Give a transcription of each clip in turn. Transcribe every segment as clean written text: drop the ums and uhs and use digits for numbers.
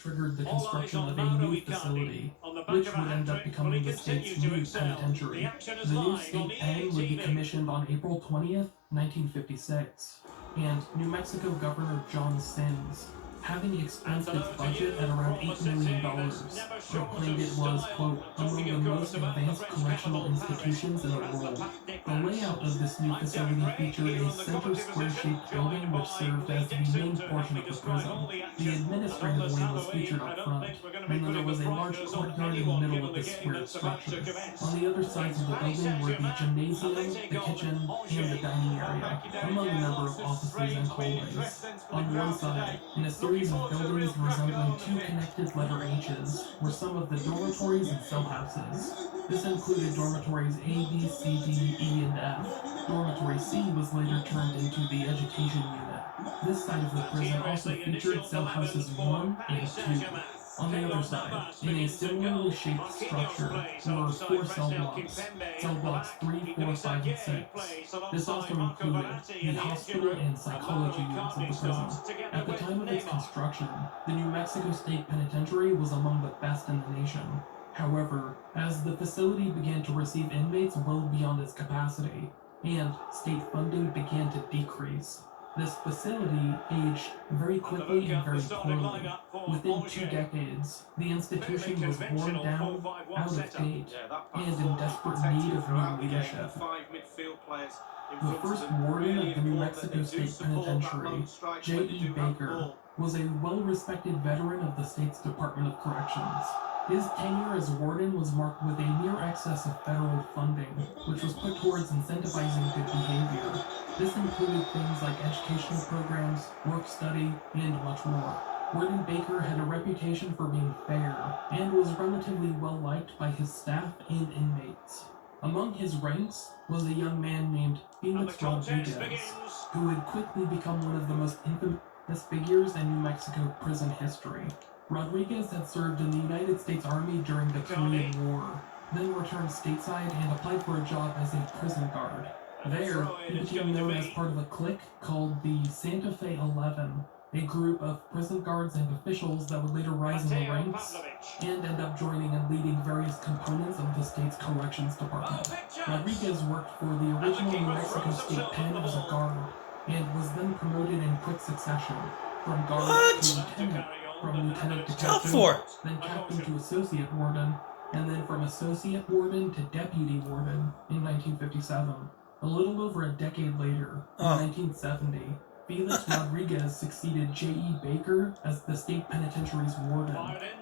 triggered the construction of a new facility, which would end up becoming the state's new penitentiary. The new state pen would be commissioned on April 20th, 1956, and New Mexico Governor John Sims, having expensed its budget at around $8 million, proclaimed it was, quote, among the most advanced correctional institutions in the world. The layout of this new facility featured a center square-shaped building which served as the main portion of the prison. The administrative wing was featured up front, and then there was a large courtyard in the middle of this square structure. On the other sides of the building were the gymnasium, the kitchen, and the dining area, among a number of offices and hallways. On one side, in a series of buildings resembling two connected letter H's, were some of the dormitories and cell houses. This included dormitories A, B, C, D, E, and F. Dormitory C was later turned into the education unit. This side of the prison also featured cell houses 1 and 2. On the other side, in a similarly shaped structure, were 4 cell blocks 3, 4, 5, and 6. This also included the hospital and psychology units of the prison. At the time of its construction, the New Mexico State Penitentiary was among the best in the nation. However, as the facility began to receive inmates well beyond its capacity, and state funding began to decrease, this facility aged very quickly and very poorly. Within 2 decades, the institution was worn down, out of date, and in desperate need of new leadership. The first warden of the New Mexico State Penitentiary, J.E. Baker, was a well-respected veteran of the state's Department of Corrections. His tenure as warden was marked with a near excess of federal funding, which was put towards incentivizing good behavior. This included things like educational programs, work study, and much more. Warden Baker had a reputation for being fair, and was relatively well liked by his staff and inmates. Among his ranks was a young man named Felix Rodriguez, who would quickly become one of the most infamous figures in New Mexico prison history. Rodriguez had served in the United States Army during the Korean War, then returned stateside and applied for a job as a prison guard. There, he became known as part of a clique called the Santa Fe 11, a group of prison guards and officials that would later rise in the ranks and end up joining and leading various components of the state's corrections department. Rodriguez worked for the original New Mexico State Pen as a guard, and was then promoted in quick succession, from guard to lieutenant, from lieutenant to captain, then captain to associate warden, and then from associate warden to deputy warden in 1957. A little over a decade later, in 1970, Felix Rodriguez succeeded J.E. Baker as the state penitentiary's warden,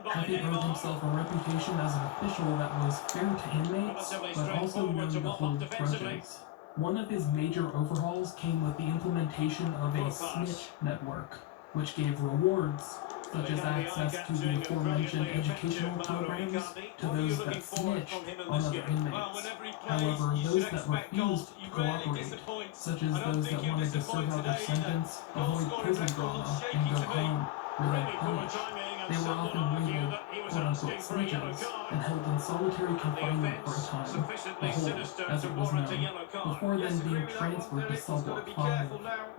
having earned himself a reputation as an official that was fair to inmates, but also known to hold grudges. One of his major overhauls came with the implementation of a snitch network, which gave rewards, such as access to the aforementioned educational programs, to those that snitched on other inmates. However, those that refused to cooperate, such as those that wanted to serve out their sentence, avoid prison drama, and go home, were then punished. They were often labeled quote-unquote snitches and held in solitary confinement for a time, the hole, as it was known, before then being transferred to cell block 5.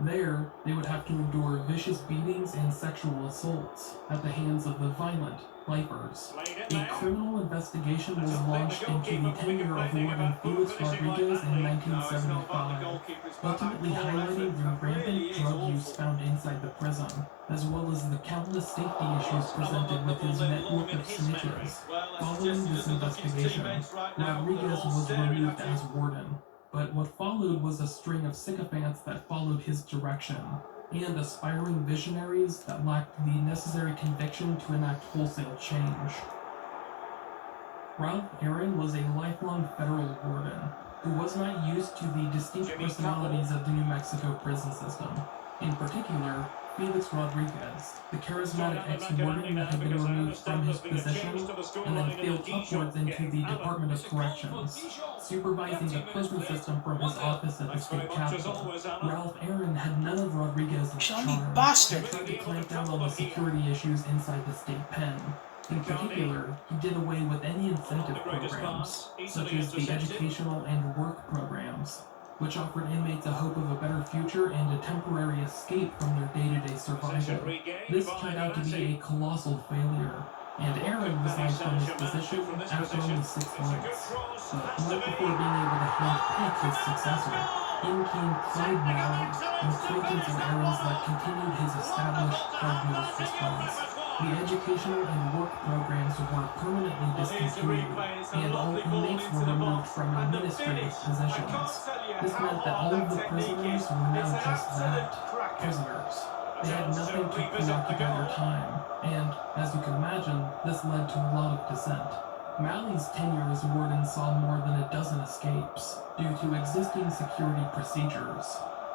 There, they would have to endure vicious beatings and sexual assaults at the hands of the violent lifers. A criminal investigation was launched into the tenure of Warden Felix Rodriguez in 1975, ultimately highlighting the rampant drug use found inside the prison, as well as the countless safety issues presented with his network of snitches. Following this investigation, Rodriguez was removed as warden, but what followed was a string of sycophants that followed his direction, and aspiring visionaries that lacked the necessary conviction to enact wholesale change. Ralph Aaron was a lifelong federal warden who was not used to the distinct personalities of the New Mexico prison system. In particular, Felix Rodriguez, the charismatic ex-warden that had been removed from his position and then failed upwards into the Department of Corrections, supervising the prison system from his office at the state capitol. Ralph Aaron had none of Rodriguez's charm and tried to clamp down on the security issues inside the state pen. In particular, he did away with any incentive programs, such as the educational and work programs, which offered inmates a hope of a better future and a temporary escape from their day-to-day survival. This turned out to be a colossal failure, and Aaron resigned from his position after only 6 months. But right before being able to hand-pick his successor, in came Clyde Malley, an acquaintance of Aaron's that continued his established drug-news response. The educational and work programs were permanently discontinued, and all inmates were removed from administrative positions. This meant that all of the prisoners were now just that, prisoners. They had nothing to preoccupy their time, and, as you can imagine, this led to a lot of dissent. Malley's tenure as warden saw more than a dozen escapes, due to existing security procedures,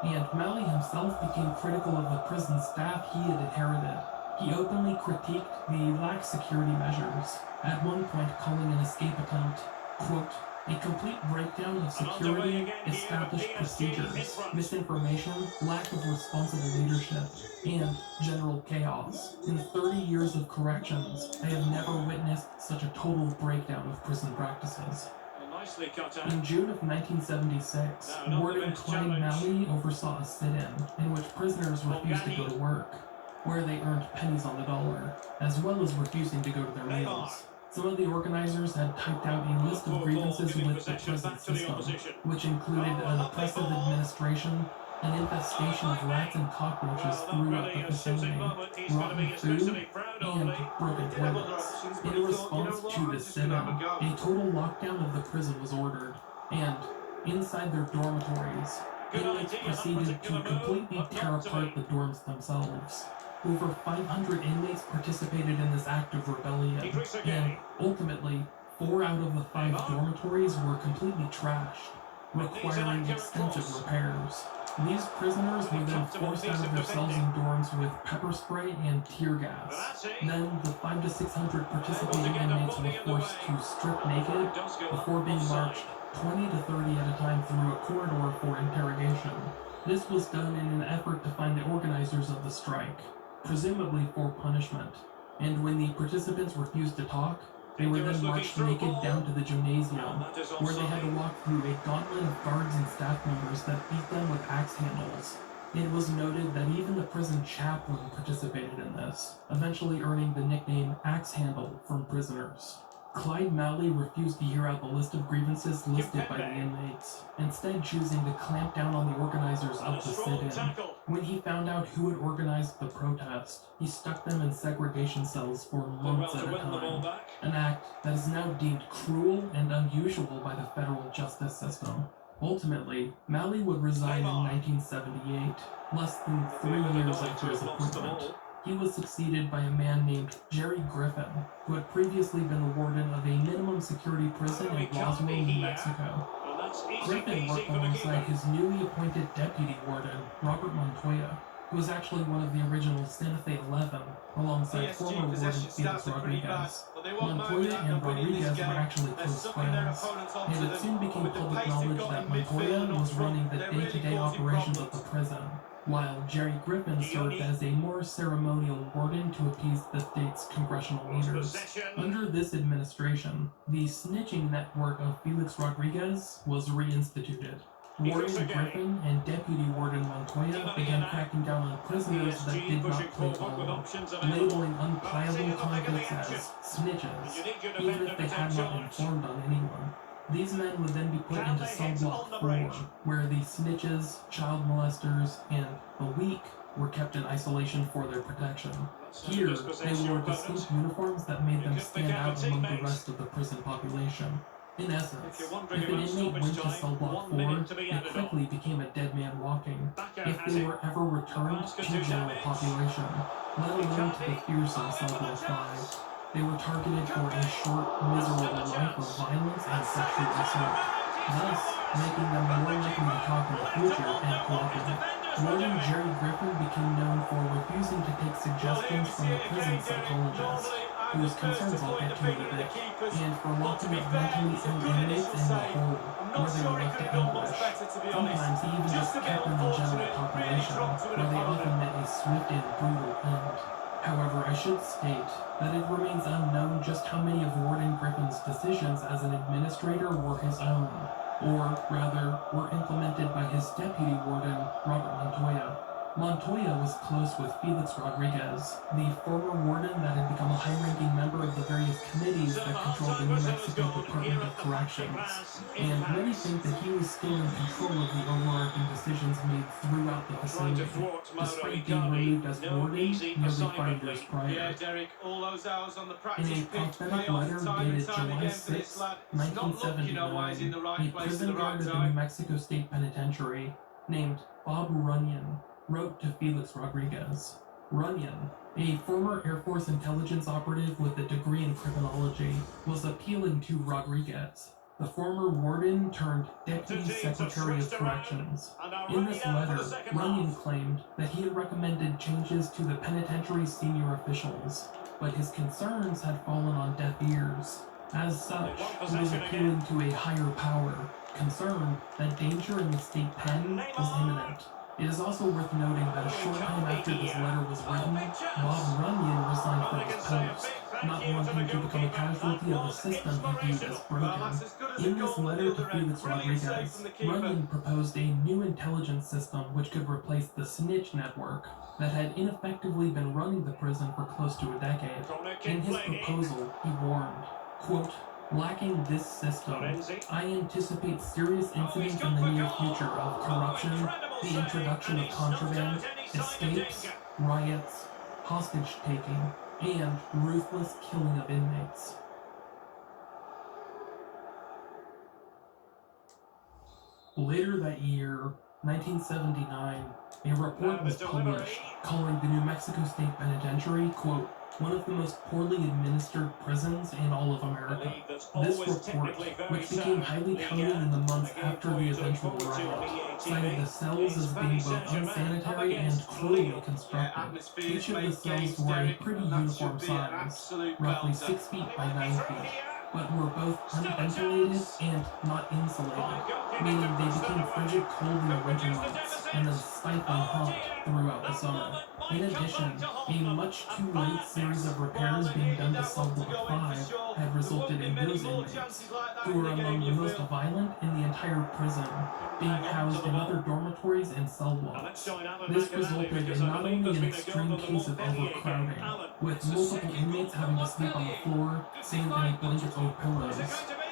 and Malley himself became critical of the prison staff he had inherited. He openly critiqued the lax security measures, at one point calling an escape attempt, quote, a complete breakdown of security, established procedures, misinformation, lack of responsible leadership, and general chaos. In 30 years of corrections, I have never witnessed such a total breakdown of prison practices. In June of 1976, Warden Clyde Malley oversaw a sit-in which prisoners refused to go to work, where they earned pennies on the dollar, as well as refusing to go to their meals. Some of the organizers had typed out a list of grievances with the prison system, which included an oppressive administration, an infestation of rats and cockroaches throughout the facility, rotten food, and broken toilets. In response to the sit-in, a total lockdown of the prison was ordered, and, inside their dormitories, inmates proceeded to completely tear apart the dorms themselves. Over 500 inmates participated in this act of rebellion, and ultimately, 4 out of the 5 dormitories were completely trashed, requiring extensive repairs. These prisoners were then forced out of their cells and dorms with pepper spray and tear gas. Then, the 500 to 600 participating inmates were forced to strip naked before being marched 20 to 30 at a time through a corridor for interrogation. This was done in an effort to find the organizers of the strike, presumably for punishment, and when the participants refused to talk, they were then marched naked down to the gymnasium, where they had to walk through a gauntlet of guards and staff members that beat them with axe handles. It was noted that even the prison chaplain participated in this, eventually earning the nickname Axe Handle from prisoners. Clyde Malley refused to hear out the list of grievances listed by the inmates, instead choosing to clamp down on the organizers of the sit-in. When he found out who had organized the protest, he stuck them in segregation cells for months at a time, an act that is now deemed cruel and unusual by the federal justice system. Ultimately, Malley would resign in 1978, less than 3 years after his appointment. He was succeeded by a man named Jerry Griffin, who had previously been the warden of a minimum security prison in Roswell, New Mexico. Griffin worked alongside his newly appointed deputy warden, Robert Montoya, who was actually one of the original Santa Fe 11, alongside former warden Felix Rodriguez. Montoya and Rodriguez were actually close friends, and it soon became public knowledge that Montoya was running the day-to-day operations of the prison, while Jerry Griffin served as a more ceremonial warden to appease the state's congressional leaders. Under this administration, the snitching network of Felix Rodriguez was reinstituted. Warden Griffin and Deputy Warden Montoya began cracking down on prisoners that did not play ball, labeling unpliable convicts as snitches, even if they had not informed on anyone. These men would then be put into cell block 4, where the snitches, child molesters, and the weak were kept in isolation for their protection. Here, they wore distinct uniforms that made them stand out among the rest of the prison population. In essence, if an inmate went to cell block 4, it quickly became a dead man walking, if they were ever returned to general population, let alone to the fearsome cell block 5. They were targeted for a short, miserable life of violence and sexual assault, thus making them more likely to talk in the future and cooperate. Warden Jerry Griffin became known for refusing to take suggestions from the prison psychologist, whose concerns I'll get to in a bit, and for locking up mentally ill inmates in the hole, where they were left to anguish. Sometimes he even just kept them in general population, where they often met a swift and brutal end. However, I should state that it remains unknown just how many of Warden Griffin's decisions as an administrator were his own. or rather, were implemented by his deputy warden, Robert Montoya. Montoya was close with Felix Rodriguez, the former warden that had become a high-ranking member of the various committees that controlled the New Mexico Department of Corrections, and many think that he was still in control of the overarching decisions made throughout the facility, despite being removed as warden nearly 5 years prior. In a prophetic letter dated July 6, 1979, a prison guard at the New Mexico State Penitentiary named Bob Runyon wrote to Felix Rodriguez. Runyon, a former Air Force intelligence operative with a degree in criminology, was appealing to Rodriguez, the former warden turned Deputy Secretary of Corrections. In this letter, Runyon claimed that he had recommended changes to the penitentiary's senior officials, but his concerns had fallen on deaf ears. As such, he was appealing to a higher power, concerned that danger in the state pen was imminent. It is also worth noting that a short time after this letter was written, Bob Runyon resigned from his post, not wanting to become a casualty of a system he viewed as broken. In this letter to Felix Rodriguez, Runyon proposed a new intelligence system which could replace the snitch network that had ineffectively been running the prison for close to a decade. In his proposal, he warned, quote, "Lacking this system, I anticipate serious incidents in the near future of corruption, the introduction of contraband, escapes, riots, hostage-taking, and ruthless killing of inmates." Later that year, 1979, a report was published calling the New Mexico State Penitentiary, quote, "one of the most poorly administered prisons in all of America." This report, which became highly touted in the months after the eventual riot, cited the cells as being both unsanitary and cruelly constructed. Each of the cells were a pretty uniform size, roughly 6 feet by 9 feet, but were both unventilated and not insulated, meaning they became frigid cold in the winter months and then stifling hot throughout the summer. In addition, a much too late series of repairs being done to cell block 5 had resulted in those inmates, who were among the most violent in the entire prison, being housed in other dormitories and cell blocks. This resulted in not only an extreme case of overcrowding, with multiple inmates having to sleep on the floor, save any blankets or pillows,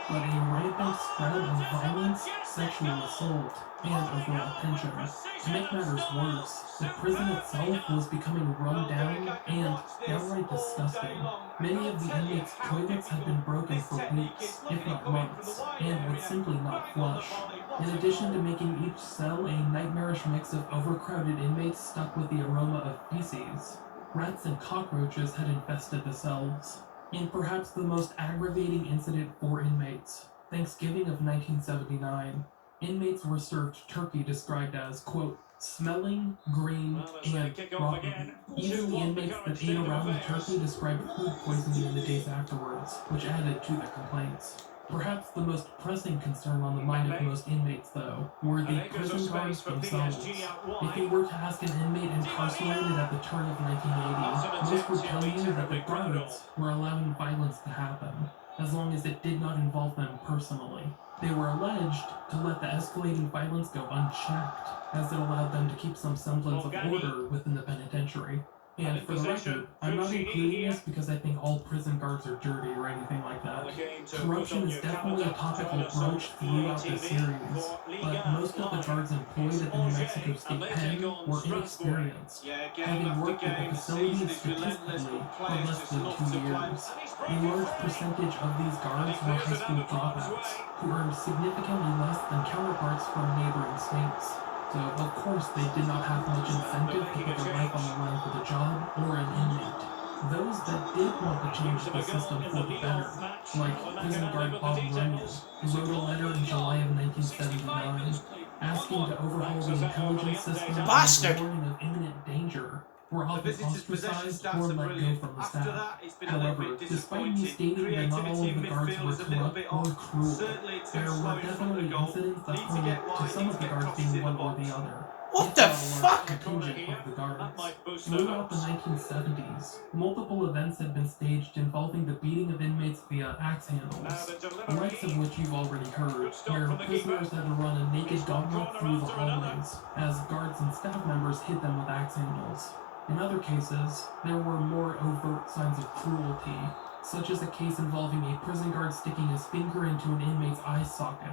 but a rampant spread of violence, sexual assault, and overall tension. To make matters worse, the prison itself was becoming run down and downright disgusting. Many of the inmates' toilets had been broken for weeks, if not months, and would simply not flush. In addition to making each cell a nightmarish mix of overcrowded inmates stuck with the aroma of feces, rats and cockroaches had infested the cells. In perhaps the most aggravating incident for inmates, Thanksgiving of 1979, inmates were served turkey described as, quote, "smelling, green, and rotten." Even the inmates that ate around the turkey described food poisoning in the days afterwards, which added to the complaints. Perhaps the most pressing concern on the mind of most inmates, though, were the prison guards themselves. If you were to ask an inmate incarcerated at the turn of 1980, most would tell you that the guards were allowing violence to happen, as long as it did not involve them personally. They were alleged to let the escalating violence go unchecked, as it allowed them to keep some semblance of order within the penitentiary. And for the record, I'm not including this because I think all prison guards are dirty or anything like that. Corruption is definitely a topical broach throughout the series, but most of the guards employed at the New Mexico State Pen were inexperienced, having worked at the facility statistically for less than 2 years. A large percentage of these guards were high school dropouts, who earned significantly less than counterparts from neighboring states. So, of course, they did not have much incentive to put their life on the line for the job or an inmate. Those that did want to change the system for the better, like prison guard Bob Runyon, who wrote a letter in July of 1979 asking to overhaul the intelligence system and warning of imminent danger, were often ostracized or let go from the staff. However, despite me stating that not all of the guards were corrupt or cruel, there were definitely incidents that pointed to some of the guards being one or the other. What the fuck? Contingent of the guards. Throughout the 1970s, multiple events had been staged involving the beating of inmates via axe handles. The likes of which you've already heard, where prisoners had to run a naked gauntlet through the hallways, as guards and staff members hit them with axe handles. In other cases, there were more overt signs of cruelty, such as a case involving a prison guard sticking his finger into an inmate's eye socket,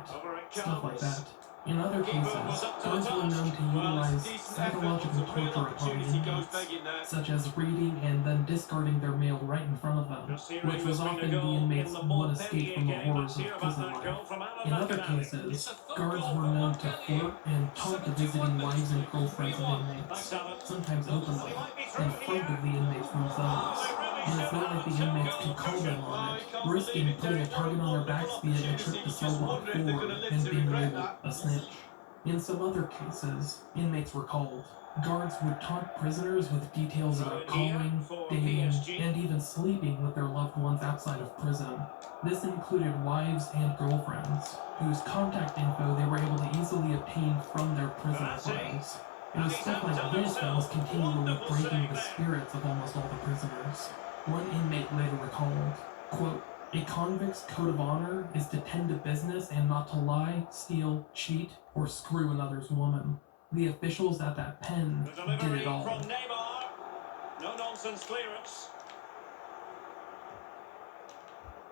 stuff like that. In other cases, guards were known to utilize psychological torture upon inmates, such as reading and then discarding their mail right in front of them, which was often the inmates' one escape from the horrors of prison life. In other cases, guards were known to flirt and taunt the visiting wives and girlfriends of inmates, sometimes openly, in front of the inmates themselves. And it's not like the inmates could call them on it, risking putting a target on their backs via a trip to cell block 4 and being labeled a snitch. In some other cases, inmates were called. Guards would taunt prisoners with details about calling, dating, and even sleeping with their loved ones outside of prison. This included wives and girlfriends, whose contact info they were able to easily obtain from their prison files. It was stuff like this that was continually breaking the spirits of almost all the prisoners. One inmate later recalled, quote, "A convict's code of honor is to tend to business and not to lie, steal, cheat, or screw another's woman. The officials at that pen did it all." From Neymar. No nonsense clearance.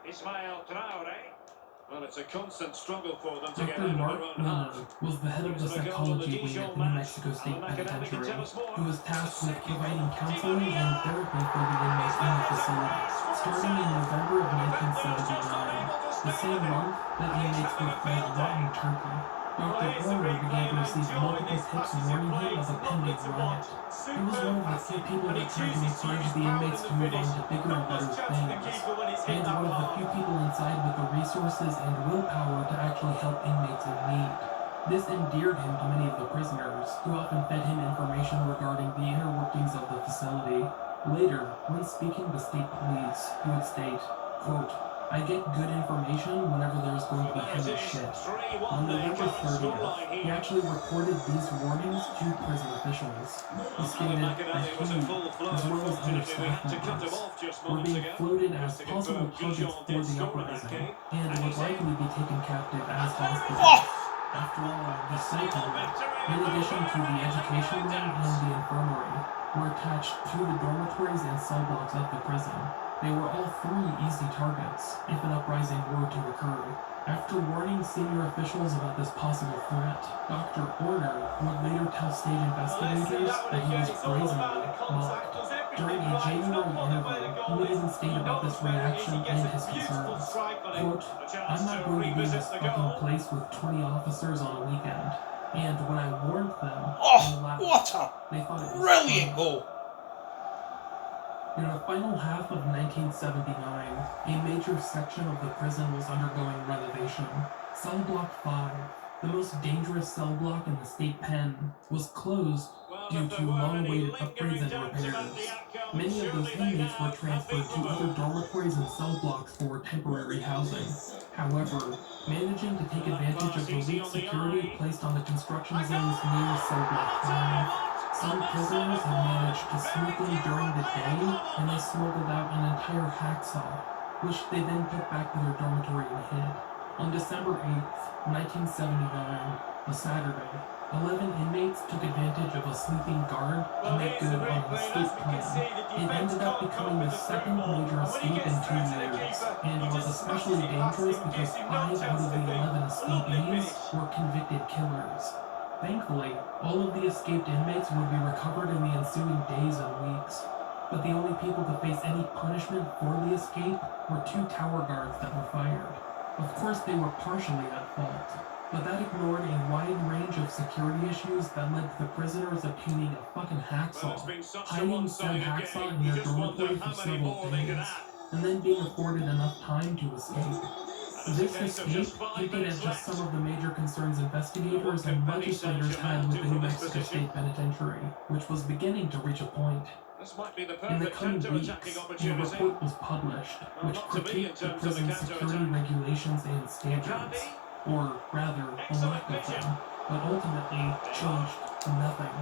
Ismail Traore. Well, it's a constant struggle for them to get Dr. out Mark of their own half. was the head of the psychology wing at New Mexico State Penitentiary, who was tasked with providing counseling and therapy for the inmates in the facility, starting in November of 1979, the same month that inmates were fed rotten turkey. Dr. Horner began to receive multiple tips warning him of a pending riot. He was one of the few people that tried to encourage the inmates to move on to bigger and better things, and one of the few people inside with the resources and willpower to actually help inmates in need. This endeared him to many of the prisoners, who often fed him information regarding the inner workings of the facility. Later, when speaking to state police, he would state, quote, "I get good information whenever there's going to be heavy shit." On November 30th, he actually reported these warnings to prison officials. He stated that he, as well as other staff members, were being floated as possible targets for the uprising, and would likely be taken captive as hostages. After all, the psych unit, in addition to the education wing and the infirmary, were attached to the dormitories and cell blocks of the prison. They were all three easy targets if an uprising were to occur. After warning senior officials about this possible threat, Dr. Horner would later tell state investigators that he was brazenly mocked. During a January interview, he would even state about this reaction and his concerns. Quote, "I'm not going to be in this fucking place with 20 officers on a weekend. And when I warned them, they laughed. What a They thought it was brilliant funny." goal. In the final half of 1979, a major section of the prison was undergoing renovation. Cell Block 5, the most dangerous cell block in the state pen, was closed due to long-awaited upgrades and repairs. Many of those inmates were transferred to other dormitories and cell blocks for temporary housing. However, managing to take advantage of the weak security placed on the construction zones near Cell Block 5, some prisoners had managed to sneak in during the day, and they smuggled out an entire hacksaw, which they then took back to their dormitory and hid. On December 8th, 1979, a Saturday, 11 inmates took advantage of a sleeping guard to make good on an escape plan. It ended up becoming the second major escape in 2 years, and was especially dangerous because 5 out of the 11 escapees were convicted killers. Thankfully, all of the escaped inmates would be recovered in the ensuing days and weeks, but the only people to face any punishment for the escape were 2 tower guards that were fired. Of course, they were partially at fault, but that ignored a wide range of security issues that led to the prisoners obtaining a fucking hacksaw, hiding said hacksaw in their dormitory for several days, and then being afforded enough time to escape. This escape hinted at just some of the major concerns investigators and legislators had with the New Mexico State Penitentiary, which was beginning to reach a point. In the coming weeks, a report was published, which critiqued the prison's security regulations and standards, or rather, a lack of them, but ultimately changed to nothing.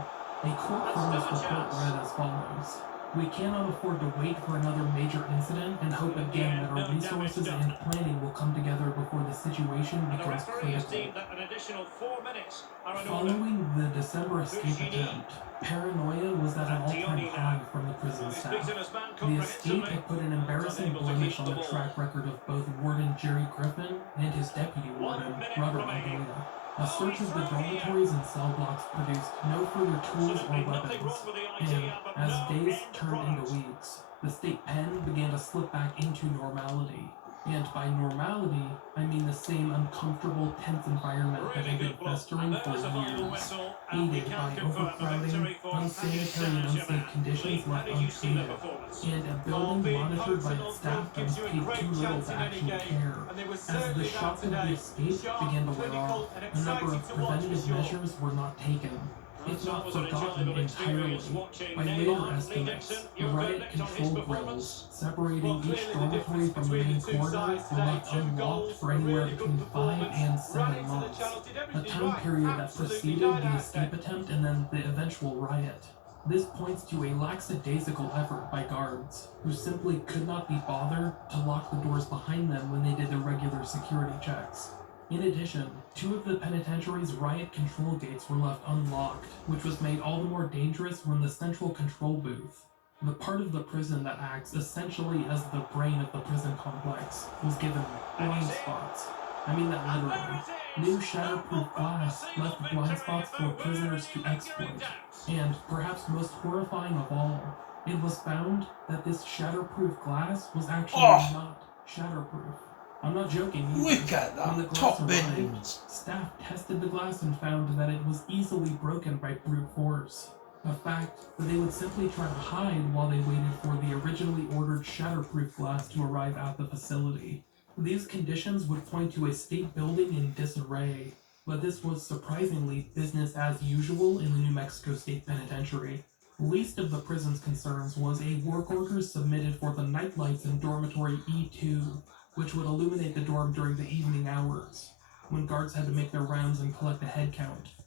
A quote from this report read as follows: "We cannot afford to wait for another major incident and hope again that our resources resources and planning will come together before the situation And the becomes referee has critical. deemed that an additional 4 minutes are in order. Following the December escape attempt, paranoia was at an all-time high from the prison He's staff. beaten his man The escape comprehensively. had put an embarrassing Unable to blemish keep on the the ball. track record of both Warden Jerry Griffin and his deputy 1 warden, minute Robert remaining. Montoya. A Oh, search he's of the through here. dormitories and cell blocks produced no further tools or Absolutely nothing weapons, wrong with the and idea, but as no days end turned into product. weeks, the state pen began to slip back into normality. And by normality, I mean the same uncomfortable, tense environment that Really had been good blow. And festering for there's the final years, whistle, and we aided can by confirm a overcrowding, victory for Paris unsanitary and unsafe Saint-Germain. conditions Lee, how left did you see the untreated, performance? and a Oh, building being monitored by potent its up staff front that gives was you a paid great too little chance to in any actually game, care. and they were As the certainly that shock of the today. escape Sharp, began to wear clinical, off, and a number exciting of to watch for preventative sure. measures were not taken, if It's not always an forgotten enjoyable entirely. experience watching By Nail later on Lee estimates, Dixon. the Your riot verdict on his control performance? grills separating Well, each clearly the dormitory difference from the between main the two corridor sides were today. left 2 unlocked goals, for a anywhere really good between 5 performance. and Ran 7 into the months, channel, did a everything time right. period that Absolutely preceded died the out escape there. attempt and then the eventual riot. This points to a lackadaisical effort by guards, who simply could not be bothered to lock the doors behind them when they did their regular security checks. In addition, 2 of the penitentiary's riot control gates were left unlocked, which was made all the more dangerous when the central control booth, the part of the prison that acts essentially as the brain of the prison complex, was given blind spots. I mean that And literally. there it is. New That shatterproof will prove the glass seal left of blind victory spots if for there were prisoners any to lingering exploit. doubts. And perhaps most horrifying of all, it was found that this shatterproof glass was actually Oh, not shatterproof. I'm not joking either. look at When the that. glass Top arrived, bins. staff tested the glass and found that it was easily broken by brute force. A fact that they would simply try to hide while they waited for the originally ordered shatterproof glass to arrive at the facility. These conditions would point to a state building in disarray, but this was surprisingly business as usual in the New Mexico State Penitentiary. Least of the prison's concerns was a work order submitted for the nightlights in dormitory E2, which would illuminate the dorm during the evening hours, when guards had to make their rounds and collect a head count.